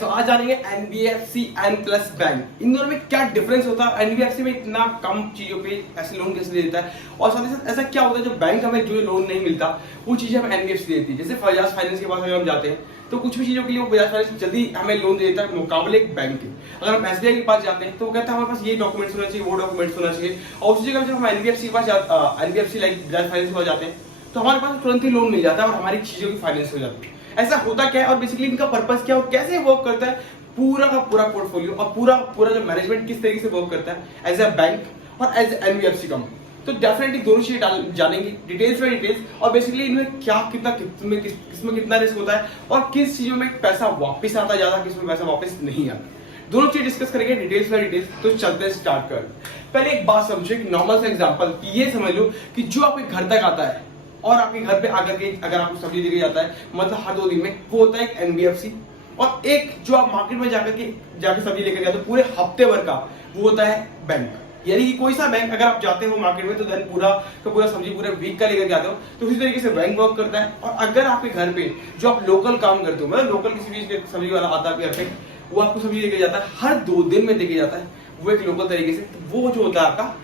तो आज जानेंगे एनबीएफसी एंड प्लस बैंक, इन दोनों में क्या डिफरेंस होता है। एनबीएफसी में इतना कम चीजों पे ऐसे लोन कैसे दे देता है, और साथ ही साथ ऐसा क्या होता है जो बैंक हमें जो लोन नहीं मिलता वो चीजें हमें एनबीएफसी देती है। जैसे बजाज फाइनेंस के पास अगर हम जाते हैं तो कुछ भी चीजों के लिए वो बजाज फाइनेंस जल्दी हमें लोन दे देता है मुकाबले एक बैंक के। अगर हम एसबीआई के पास जाते हैं तो वो कहता है हमारे पास ये डॉक्यूमेंट्स होना चाहिए, वो डॉक्यूमेंट्स होना चाहिए। और उसी जगह जब हम एनबीएफसी के पास एनबीएफसी लाइक बजाज फाइनेंस के पास जाते हैं तो हमारे पास तुरंत ही लोन मिल जाता है और हमारी चीजों की फाइनेंस हो जाती है। ऐसा होता क्या है और बेसिकली इनका पर्पस क्या है और कैसे वर्क करता है, पूरा का पूरा पोर्टफोलियो और पूरा जो मैनेजमेंट किस तरीके से वर्क करता है एज ए बैंक और एज एनबीएफसी कंपनी। तो डेफिनेटली दोनों चीजें जानेंगे डिटेल्स में डिटेल्स, और बेसिकली इनमें क्या किसमें कितना रिस्क होता है और किस चीजों में पैसा वापस आता है ज्यादा, किसमें पैसा वापस नहीं आता। दोनों चीज डिस्कस करेंगे डिटेल्स में डिटेल्स। तो चलते हैं स्टार्ट कर। पहले एक बात समझो, एक नॉर्मल सा एग्जांपल कि ये समझ लो कि जो आपके घर तक आता है और आपके घर पे आकर के अगर आपको सब्जी देके जाता है मतलब हर 2 दिन में, वो होता है एक एनबीएफसी। और एक जो आप मार्केट में जाके सब्जी लेकर जाते हो पूरे हफ्ते भर का, वो होता है बैंक। यानी कि कोई सा बैंक अगर आप जाते हो मार्केट में तो देन पूरा सब्जी पूरे वीक का लेकर जाते हो, तो उसी तरीके से बैंक वर्क करता है। और अगर आपके घर पे जो आप लोकल काम करते हो, मतलब लोकल किसी चीज के सब्जी वाला आता है घर पे, वो आपको सब्जी लेके जाता है हर 2 दिन में देके जाता है, वो एक लोकल तरीके से, तो वो जो होता है आपका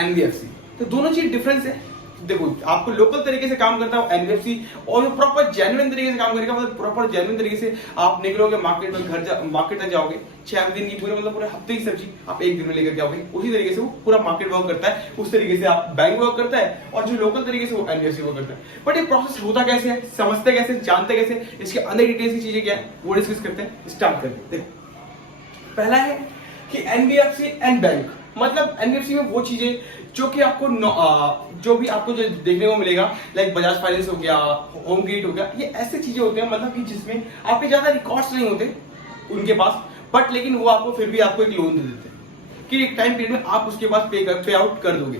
एनबीएफसी। तो दोनों चीज डिफरेंस है। देखो आपको लोकल तरीके से काम करता है एनबीएफसी, और जो प्रॉपर जेन्युइन तरीके से काम करेगा, मतलब प्रॉपर जेन्युइन तरीके से आप निकलोगे मार्केट में, मार्केट तक जाओगे 6 दिन की पूरे हफ्ते की सब्जी आप 1 दिन में लेकर जाओगे, उसी तरीके से वो पूरा मार्केट वर्क करता है। उस तरीके से आप बैंक वर्क करता है और जो लोकल तरीके से वो एनबीएफसी वर्क करता है। बट ये प्रोसेस होता कैसे है, समझते कैसे, जानते कैसे, इसके अंदर डिटेल्स की चीजें क्या है वो डिस्कस करते हैं। स्टार्ट करते हैं। पहला है कि एनबीएफसी एंड बैंक, मतलब एनबीएफसी में वो चीजें जो कि आपको जो देखने को मिलेगा लाइक बजाज फाइनेंस हो गया, होम क्रेडिट हो गया, ये ऐसे चीजें होते हैं मतलब कि जिसमें आपके ज्यादा रिकॉर्ड्स नहीं होते उनके पास, बट लेकिन वो आपको फिर भी आपको एक लोन दे देते हैं कि एक टाइम पीरियड में आप उसके पास पे आउट कर दोगे।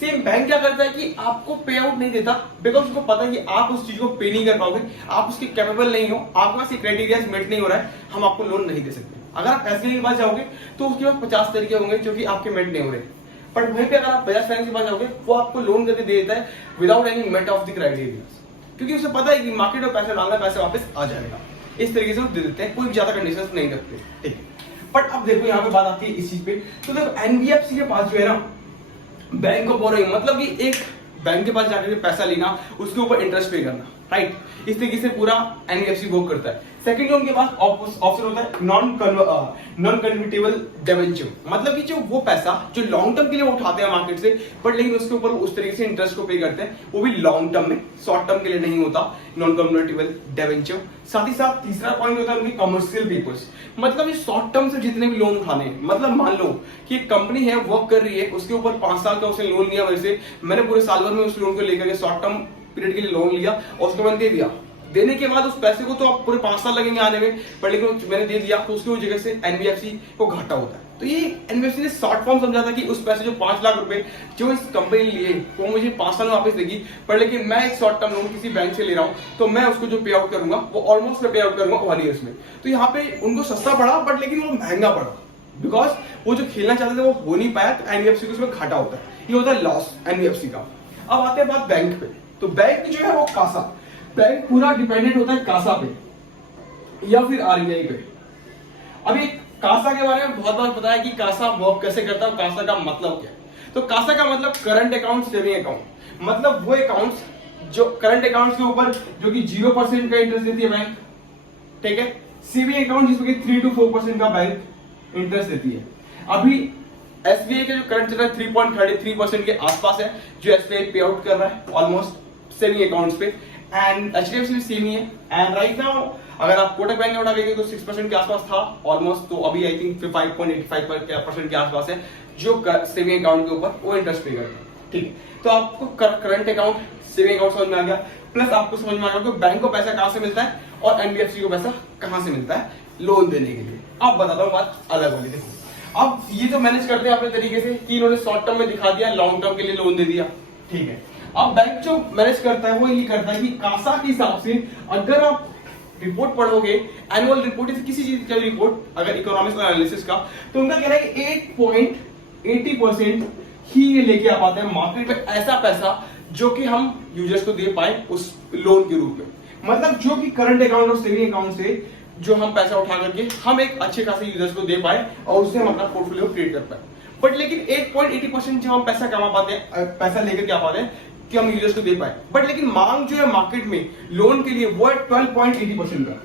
सेम बैंक क्या करता है कि आपको पे आउट नहीं देता, बिकॉज उसको पता है कि आप उस चीज को पे नहीं कर पाओगे, आप उसके कैपेबल नहीं हो, आपके पास ये क्राइटेरिया मेट नहीं हो रहा है, हम आपको लोन नहीं दे सकते। अगर आप एसबीआई के पास जाओगे तो उसके पास 50 तरीके होंगे जो कि आपके मेट नहीं हो रहे, बट वहीं पे अगर आप बजाज फाइनेंस के पास जाओगे वो आपको लोन करके दे देता है without any met of the criteria, क्योंकि उसे पता है कि मार्केट में पैसा डालना, पैसा वापस आ जाएगा। इस तरीके से वो दे देते हैं, कोई ज्यादा कंडीशंस नहीं रखते, ठीक है। बट अब देखो यहाँ पे बात आती है इस चीज पे, तो देखो एनबीएफसी के पास जो है ना बैंक को बोरोइंग, मतलब कि एक बैंक के पास जाकर पैसा लेना, उसके ऊपर इंटरेस्ट पे करना, राइट। इस तरीके से पूरा एनबीएफसी वर्क करता है। सेकंड उनके पास ऑप्शन होता है नॉन कन्वर्टेबल डिबेंचर, मतलब कि जो वो पैसा जो लॉन्ग टर्म के लिए उठाते हैं मार्केट से, बट लेकिन उसके ऊपर उस तरीके से इंटरेस्ट को पे करते हैं, वो भी लॉन्ग टर्म में, शॉर्ट टर्म के लिए नहीं होता नॉन कन्वर्टेबल डिबेंचर। साथ ही साथ तीसरा पॉइंट होता है उनकी कमर्शियल पेपर्स, मतलब ये शॉर्ट टर्म से जितने भी लोन उठाने हैं, मतलब मान लो कि एक कंपनी है वर्क कर रही है, उसके ऊपर 5 साल का उसने लोन लिया मेरे से, मैंने पूरे साल भर में उस लोन को लेकर शॉर्ट टर्म पीरियड के लिए लोन लिया और उसको मैंने दे दिया। देने के बाद उस पैसे को तो आप पूरे 5 साल लगेंगे आने में, पर लेकिन मैंने दे दिया तो उसकी जगह से एनबीएफसी को घाटा होता है। तो ये एनबीएफसी ने शॉर्ट फॉर्म समझा था कि उस पैसे जो 5 लाख रुपए जो इस कंपनी ने लिए वो मुझे 5 साल में वापस देगी, पर लेकिन मैं एक शॉर्ट टर्म लोन किसी बैंक से ले रहा हूँ तो मैं उसको जो पे आउट करूंगा वो ऑलमोस्ट पे आउट करूंगा 1 ईयर्स में। तो यहाँ पे उनको सस्ता पड़ा, बट लेकिन वो महंगा पड़ा, बिकॉज वो जो खेलना चाहते थे वो हो नहीं पाया, तो एनबीएफसी को उसमें घाटा होता है, ये होता है लॉस एनबीएफसी का। अब आते हैं बात बैंक पे, तो बैंक जो है वो कासा, बैंक पूरा डिपेंडेंट होता है कासा पे या फिर आरबीआई पे। अभी कासा के बारे में बहुत बार पता है कि कासा वर्क कैसे करता है, कासा का मतलब क्या है। तो कासा का मतलब करंट अकाउंट, सेविंग अकाउंट, मतलब वो अकाउंट्स जो करंट अकाउंट्स के ऊपर जो कि 0% का इंटरेस्ट देती है बैंक, ठीक है। सेविंग अकाउंट जिसमें कि 3 to 4% का बैंक इंटरेस्ट देती है। अभी एसबीआई का जो करंट चल रहा है 3.33% के आसपास है जो एसबीआई पे आउट कर रहा है ऑलमोस्ट सेविंग अकाउंट्स पे, एंड एचडीएफसी भी सेम ही है। एंड राइट नाउ अगर आप कोटक बैंक में उठा गए तो 6% के आसपास था ऑलमोस्ट, तो अभी आई थिंक 5.85% के आसपास है जो सेविंग अकाउंट के ऊपर वो इंटरेस्ट पे करता है, ठीक है। तो आपको करंट अकाउंट, सेविंग अकाउंट समझ में आ गया, प्लस आपको समझ में आ गया कि बैंक को पैसा कहां से मिलता है और एनबीएफसी को पैसा कहां से मिलता है लोन देने के लिए। अब बताता हूँ बात अलग वाली। देखो अब ये तो मैनेज करते हैं अपने तरीके से कि इन्होंने शॉर्ट टर्म में दिखा दिया, लॉन्ग टर्म के लिए लोन दे दिया, ठीक है। अब बैंक जो मैनेज करता है वो ये करता है कि कासा के हिसाब से अगर आप रिपोर्ट पढ़ोगे, एनुअल रिपोर्ट किसी चीज का रिपोर्ट अगर इकोनॉमिक्स और एनालिसिस का, तो उनका कहना है कि 8.80% ही ये लेके आ पाते हैं मार्केट में ऐसा पैसा जो कि हम यूजर्स को दे पाए उस लोन के रूप में। मतलब जो कि करंट अकाउंट और सेविंग अकाउंट से जो हम पैसा उठा करके हम एक अच्छे खासे यूजर्स को दे पाए और उससे हम अपना पोर्टफोलियो क्रिएट कर पाए। बट लेकिन 8.80% जो हम पैसा कमा पाते हैं, पैसा लेकर क्या पाते हैं कि हम यूजर्स को दे पाए, बट लेकिन मांग जो है मार्केट में लोन के लिए वो है 12.80% का।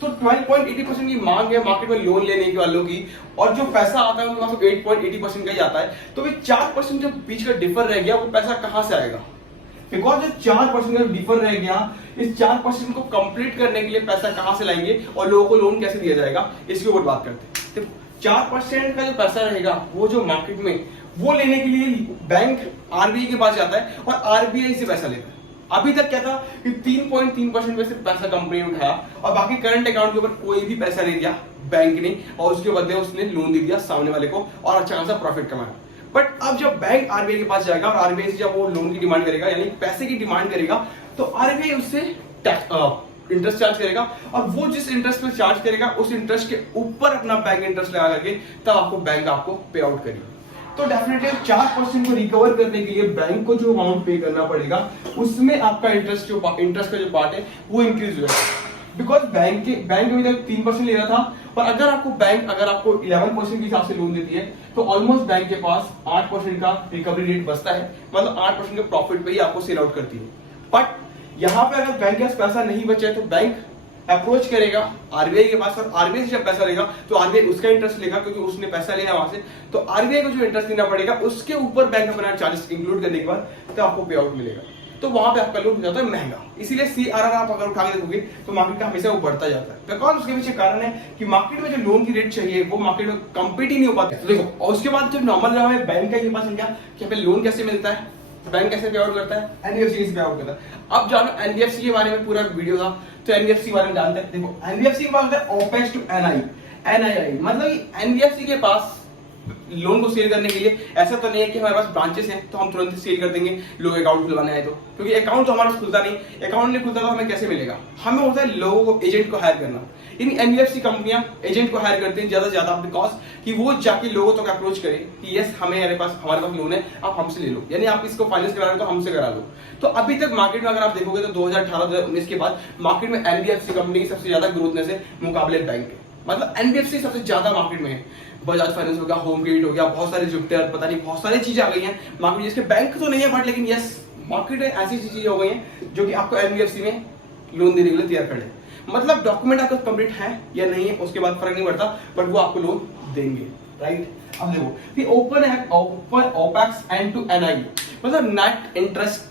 तो 12.80% की मांग है मार्केट में लोन लेने वालों की, और जो पैसा आता है उनके पास 8.80% का ही आता है। तो ये 4% जो बीच का डिफर रह गया वो पैसा कहां से आएगा? बिकॉज जो 4% का डिफर रह गया, इस 4% को कंप्लीट करने के लिए पैसा कहां से लाएंगे और लोगों को लोन कैसे दिया जाएगा, इसके ऊपर बात करते हैं। तो 4% का जो पैसा रहेगा वो जो मार्केट में वो लेने के लिए बैंक आरबीआई के पास जाता है और आरबीआई से पैसा लेता है। अभी तक क्या था कि 3.3% में सिर्फ पैसा कंपनी ने उठाया और बाकी करंट अकाउंट के ऊपर कोई भी पैसा नहीं दिया बैंक ने, और उसके बदले उसने लोन दे दिया सामने वाले को और अच्छा खासा प्रॉफिट कमाया। बट अब जब बैंक आरबीआई के पास जाएगा और आरबीआई से जब वो लोन की डिमांड करेगा यानी पैसे की डिमांड करेगा, तो आरबीआई उससे इंटरेस्ट चार्ज करेगा, और वो जिस इंटरेस्ट पे चार्ज करेगा उस इंटरेस्ट के ऊपर अपना बैंक इंटरेस्ट लगा करके तब आपको बैंक आपको पे आउट करेगा। तो डेफिनेटली 4% को रिकवर करने के लिए बैंक को जो अमाउंट पे करना पड़ेगा उसमें आपका इंटरेस्ट का जो पार्ट है वो इंक्रीज होगा। बिकॉज बैंक अभी तक 3% ले रहा था, पर अगर आपको 11% के हिसाब से लोन देती है तो ऑलमोस्ट बैंक के पास 8% का रिकवरी रेट बचता है, मतलब 8% के प्रॉफिट पे ही आपको सेल आउट करती है। बट यहाँ पे अगर बैंक के पास पैसा नहीं बचा है तो बैंक अप्रोच करेगा आरबीआई के पास, और आरबीआई से जब पैसा लेगा तो आरबीआई उसका इंटरेस्ट लेगा क्योंकि उसने पैसा लिया वहां से, तो आरबीआई को जो इंटरेस्ट देना पड़ेगा उसके ऊपर बैंक अपना चार्जेस इंक्लूड करने के बाद तो आपको पे आउट मिलेगा। तो वहां पे आपका लोन हो जाता है महंगा। इसीलिए सीआरआर आप अगर उठा के देखोगे तो मार्केट का हमेशा वो बढ़ता जाता है। बिकॉज उसके पीछे कारण है कि मार्केट में जो लोन की रेट चाहिए वो मार्केट में कम्पीट ही नहीं हो पाता। तो देखो, और उसके बाद जब नॉर्मल रहा है बैंक का ये पास गया कि हमें लोन कैसे मिलता है, बैंक कैसे पे आउट करता है, एनबीएफसी से पे आउट करता है। अब जानो एनबीएफसी के बारे में पूरा वीडियो था, तो एनबीएफसी के बारे में जानते हैं। देखो, एनबीएफसी के पास होता है ओपेक्स टू एनआईआई, मतलब एनबीएफसी के पास लोन को सेल करने के लिए ऐसा तो नहीं है कि हमारे पास ब्रांचेस हैं तो हम तुरंत सेल कर देंगे लोग अकाउंट खुलवाने आए तो, क्योंकि अकाउंट तो हमारे पास खुलता नहीं, अकाउंट नहीं खुलता तो हमें कैसे मिलेगा? हमें होता है लोगों को, एजेंट को हायर करना। इन एनबीएफसी कंपनियां एजेंट को हायर करते हैं ज्यादा से ज्यादा, बिकॉज कि वो जाके लोगों तक अप्रोच करे कि यस हमारे पास लोन है, आप हमसे ले लो, यानी आप इसको फाइनेंस करा रहे हो तो हमसे करा लो। तो अभी तक मार्केट में अगर आप देखोगे तो 2018-2019 के बाद मार्केट में एनबीएफसी कंपनी की सबसे ज्यादा ग्रोथनेस है मुकाबले बैंक के, मतलब एनबीएफसी सबसे ज्यादा मार्केट में है। बजाज फाइनेंस हो गया, होम क्रेडिट हो गया, बहुत सारे जुपिटर, पता नहीं बहुत सारी चीजें आ गई हैं मार्केट, जिसके बैंक तो नहीं है बट लेकिन यस मार्केट में ऐसी चीजें हो गई हैं जो कि आपको एनबीएफसी में लोन देने के लिए तैयार खड़े हैं। मतलब डॉक्यूमेंट आपका कंप्लीट है या नहीं है उसके बाद फर्क नहीं पड़ता, बट वो आपको लोन देंगे, राइट? अब देखो open opex and to NI, मतलब नेट इंटरेस्ट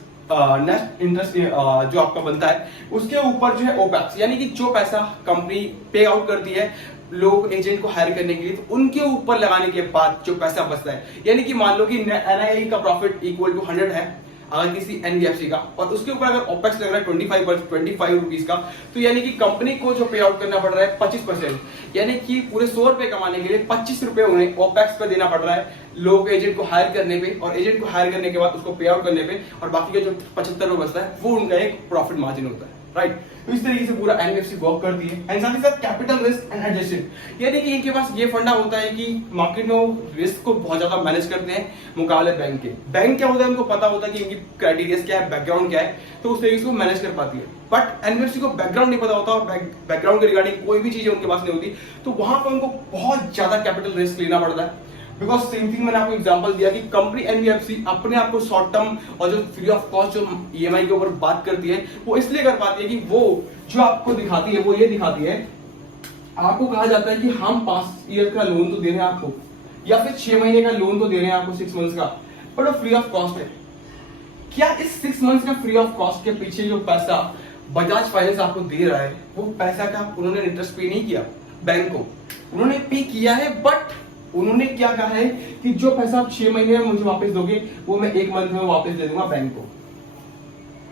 जो आपका बनता है उसके ऊपर जो है ओपेक्स, यानी कि जो पैसा कंपनी पे आउट करती है लोग एजेंट को हायर करने के लिए, तो उनके ऊपर लगाने के बाद जो पैसा बचता है, यानी कि मान लो कि एनआईआई का प्रॉफिट इक्वल टू 100 है अगर किसी एनबीएफसी का, और उसके ऊपर अगर ओपेक्स लग रहा है 25 रुपीज का, तो यानी कि कंपनी को जो पे आउट करना पड़ रहा है 25%, यानी कि पूरे 100 रुपए कमाने के लिए 25 रुपए उन्हें ओपेक्स पर देना पड़ रहा है लोग एजेंट को हायर करने पे, और एजेंट को हायर करने के बाद उसको पे आउट करने पे, और बाकी का जो 75 रुपए बचता है वो उनका एक प्रॉफिट मार्जिन होता है, राइट? तो इस तरीके से पूरा एनबीएफसी वर्क करती है। एंड साथ ही साथ कैपिटल रिस्क एंड एडजस्टेड, यानी कि इनके पास ये फंडा होता है कि मार्केट में वो रिस्क को बहुत ज्यादा मैनेज करते हैं मुकाबले बैंक के। बैंक क्या होता है, उनको पता होता है कि इनकी क्राइटेरिया क्या है, बैकग्राउंड क्या है, तो उस तरीके से वो मैनेज कर पाती है। बट एनबीएफसी को बैकग्राउंड नहीं पता होता और बैकग्राउंड के रिगार्डिंग कोई भी चीजें उनके पास नहीं होती, तो वहां पर उनको बहुत ज्यादा कैपिटल रिस्क लेना पड़ता है। बिकॉज सेम थिंग मैंने आपको एग्जांपल दिया कि कंपनी एनबीएफसी अपने आप को शॉर्ट टर्म और जो फ्री ऑफ कॉस्ट जो ईएमआई के ऊपर बात करती है वो इसलिए कर पाती है कि वो जो आपको दिखाती है वो ये दिखाती है, आपको कहा जाता है कि हम 5 ईयर का लोन तो दे रहे हैं आपको, या फिर 6 महीने का लोन तो दे रहे हैं आपको 6 मंथ्स का, बट वो फ्री ऑफ कॉस्ट है। क्या इस 6 मंथ्स का फ्री ऑफ कॉस्ट के पीछे जो पैसा बजाज फाइनेंस आपको दे रहा है वो पैसा का उन्होंने इंटरेस्ट पे नहीं किया बैंक को, उन्होंने पे किया है, बट उन्होंने क्या कहा है कि जो पैसा आप 6 महीने में मुझे वापस दोगे वो मैं 1 मंथ में वापस दे दूंगा बैंक को,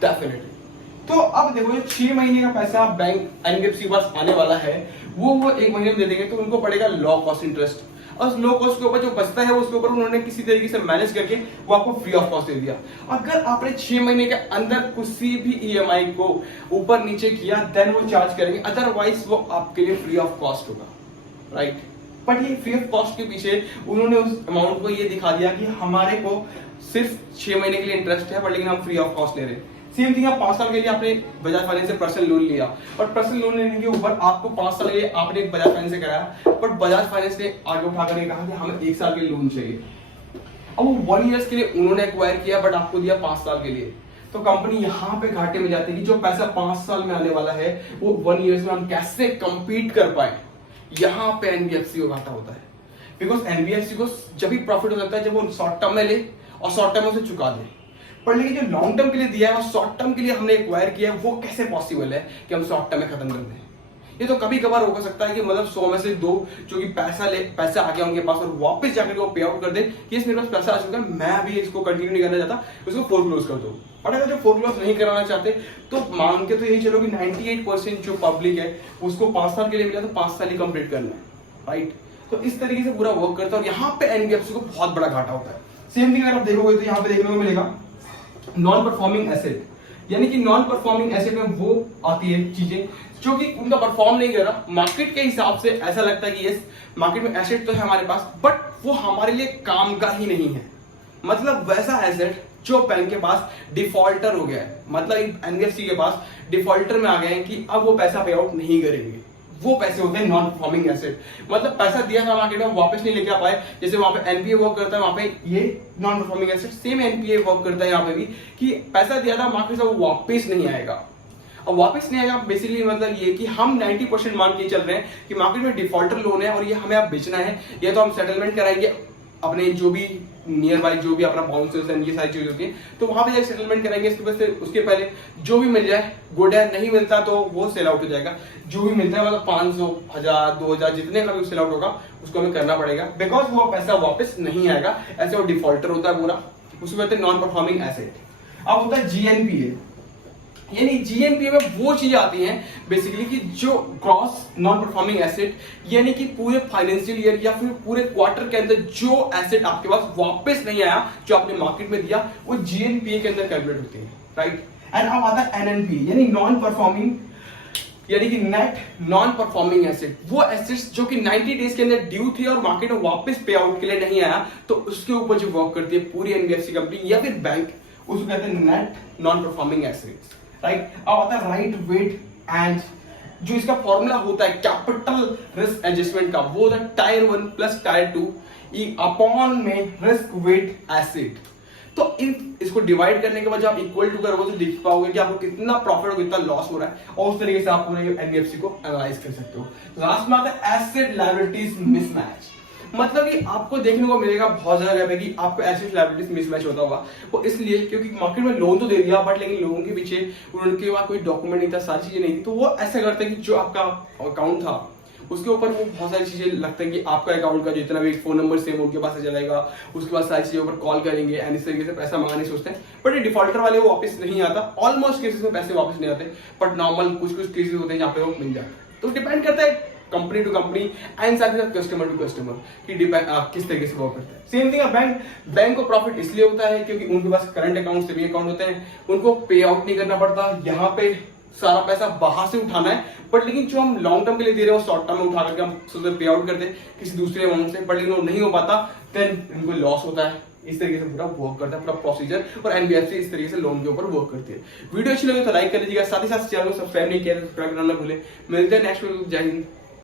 डेफिनेटली। तो अब देखो 6 महीने का पैसा बैंक एनबीएफसी के पास आने वाला है वो 1 महीने में दे देंगे, तो उनको पड़ेगा लो कॉस्ट इंटरेस्ट, और उस लो कॉस्ट के ऊपर जो बचता है उसके ऊपर उन्होंने किसी तरीके से मैनेज करके वो आपको फ्री ऑफ कॉस्ट दे दिया। अगर आपने 6 महीने के अंदर किसी भी ईएमआई को ऊपर नीचे किया देन वो चार्ज करेंगे, अदरवाइज वो आपके लिए फ्री ऑफ कॉस्ट होगा, राइट? बट ये फ्री ऑफ कॉस्ट के पीछे उन्होंने उस अमाउंट को ये दिखा दिया कि हमारे को सिर्फ 6 महीने के लिए इंटरेस्ट है, बट लेकिन हम फ्री ऑफ कॉस्ट ले रहे हैं। सेम थिंग आप 5 साल के लिए आपने बजाज फाइनेंस से पर्सनल लोन लिया और पर्सनल लोन लेने के ऊपर आपको 5 साल के लिए आपने बजाज फाइनेंस से कराया, बट बजाज फाइनेंस ने आगे उठा कर कहा कि हमें 1 साल के लिए लोन चाहिए। अब वो 1 ईयर के लिए उन्होंने एक्वायर किया बट आपको दिया 5 साल के लिए, तो कंपनी यहाँ पे घाटे में जाती है कि जो पैसा 5 साल में आने वाला है वो 1 ईयर में हम कैसे compete कर पाए। यहाँ पे एनबीएफसी को घाटा होता है, बिकॉज एनबीएफसी को जब भी प्रॉफिट हो सकता है जब वो शॉर्ट टर्म में ले और शॉर्ट टर्म में उसे चुका दे, पर लेकिन जो लॉन्ग टर्म के लिए दिया है और शॉर्ट टर्म के लिए हमने एक्वायर किया है वो कैसे पॉसिबल है कि हम शॉर्ट टर्म में खत्म कर दें। ये तो कभी कभार हो सकता है कि मतलब 100 में से 2 जो कि पैसा आ गया उनके पास और वापस जाकर वो पे आउट कर दे कि मेरे पास पैसा आ चुका है, मैं अभी इसको कंटिन्यू नहीं करना चाहता, इसको फोरक्लोज कर दो। और अगर जो फोरक्लोज नहीं कराना चाहते तो मान के तो यही चलो कि 98% जो पब्लिक है उसको 5 साल के लिए मिला तो 5 साल ही कंप्लीट करना है, राइट। तो इस तरीके से पूरा वर्क करता है और यहाँ पे एनबीएफसी को बहुत बड़ा घाटा होता है। सेम थिंग अगर आप देखोगे तो यहाँ पे देखने को मिलेगा नॉन परफॉर्मिंग एसेट, यानी कि नॉन परफॉर्मिंग एसेट में वो आती है चीजें जो कि उनका परफॉर्म नहीं कर रहा, मार्केट के हिसाब से ऐसा लगता है कि यस मार्केट में एसेट तो है हमारे पास बट वो हमारे लिए काम का ही नहीं है। मतलब वैसा एसेट जो बैंक के पास डिफॉल्टर हो गया है, मतलब एनबीएफसी के पास डिफॉल्टर में आ गए हैं कि अब वो पैसा पे आउट नहीं करेंगे, वो पैसे होते हैं नॉन परफॉर्मिंग एसेट। मतलब पैसा दिया था मार्केट में वापस नहीं लेके आ पाए, जैसे वहां पे एनपीए वर्क करता है वहां पे ये non performing asset, same NPA work करता है यहाँ पे भी कि पैसा दिया था मार्केट से वो वापस नहीं आएगा। अब वापस नहीं आएगा बेसिकली मतलब ये कि हम 90% मान के चल रहे हैं कि मार्केट में डिफॉल्टर लोन है और ये हमें अब बेचना है, या तो हम सेटलमेंट कराएंगे अपने जो भी नियर बाई जो भी अपना बाउंसर्स है ये सारी चीजें होती है तो वहां पे जाकर सेटलमेंट कराएंगे। उसके पहले जो भी मिल जाए गुड है, नहीं मिलता तो वो सेल आउट हो जाएगा। जो भी मिलता है मतलब 500, 1000, 2000 जितने का भी सेल आउट होगा उसको हमें करना पड़ेगा, बिकॉज वो पैसा वापस नहीं आएगा। ऐसे वो डिफॉल्टर होता है पूरा, उसको कहते हैं नॉन परफॉर्मिंग एसेट। अब होता है जीएनपीए, यानी जीएनपीए में वो चीज आती हैं बेसिकली कि जो ग्रॉस नॉन परफॉर्मिंग एसेट, यानी कि पूरे फाइनेंशियल ईयर या फिर पूरे क्वार्टर के अंदर जो एसेट आपके पास वापस नहीं आया जो आपने मार्केट में दिया वो जीएनपीए के अंदर कैलकुलेट होती है, राइट। एंड अब आता है एनएनपी, यानी नॉन परफॉर्मिंग, यानी कि नेट नॉन परफॉर्मिंग एसेट, वो एसेट्स जो कि 90 डेज के अंदर ड्यू थे और मार्केट में वापस पे आउट के लिए नहीं आया, तो उसके ऊपर जो वर्क करती है पूरी एनबीएफसी कंपनी या फिर बैंक, उसको कहते हैं net non performing assets, right. अब आता है राइट वेट एंड जो इसका फॉर्मूला होता है कैपिटल रिस्क एडजस्टमेंट का, वो होता है टायर 1 प्लस टायर 2 अपॉन में रिस्क वेट एसिड। तो इसको डिवाइड करने के बाद जब आप इक्वल टू करोगे तो देख पाओगे कि आपको कितना प्रॉफिट और कितना लॉस हो रहा है और उस तरीके से आप पूरे एनबीएफसी को एनालाइज कर सकते हो। लास्ट में आता है एसेट लायबिलिटीज मिसमैच, मतलब कि आपको देखने को मिलेगा बहुत ज्यादा जगह पे कि आपको एसेट लायबिलिटीज मिसमैच होता होगा। वो इसलिए क्योंकि मार्केट में लोन तो दे दिया बट लेकिन लोगों के पीछे उनके पास कोई डॉक्यूमेंट नहीं था, सारी चीजें नहीं थी, तो वो ऐसा करते हैं कि जो आपका अकाउंट था उसके ऊपर वो बहुत सारी चीजें लगता है कि आपका अकाउंट का जितना भी फोन नंबर सेम उनके पास चलेगा, उसके बाद सारी चीजों पर कॉल करेंगे एंड इस तरीके से पैसा मंगाने सोचते हैं। बट ये डिफॉल्टर वाले वो वापस नहीं आता, ऑलमोस्ट केसेस में पैसे वापस नहीं आते, बट नॉर्मल कुछ केसेस होते हैं जहाँ पे वो मिल जाते हैं। तो डिपेंड करता है कंपनी टू कंपनी एंड साथ ही साथ कस्टमर टू कस्टमर कि किस तरीके से वर्क करता है। सेम थिंग बैंक को प्रॉफिट इसलिए होता है क्योंकि उनके पास करंट अकाउंट सेविंग अकाउंट होते हैं, उनको पे आउट नहीं करना पड़ता, यहाँ पे सारा पैसा बाहर से उठाना है, बट लेकिन जो हम लॉन्ग टर्म के लिए दे रहे हैं वो शॉर्ट टर्म में उठा करके हम सोचते पे आउट करते हैं किसी दूसरे अमाउंट से, बट लेकिन वो नहीं हो पाता, देन उनको लॉस होता है। इस तरीके से पूरा वर्क करता है पूरा प्रोसीजर, और एनबीएफसी इस तरीके से लोन के ऊपर वर्क करती है। वीडियो अच्छी लगे तो लाइक कर लीजिएगा, साथ ही साथ चैनल को सब्सक्राइब नहीं किया तो सब्सक्राइब करना ना भूले। मिलते हैं नेक्स्ट वीडियो, जय हिंद।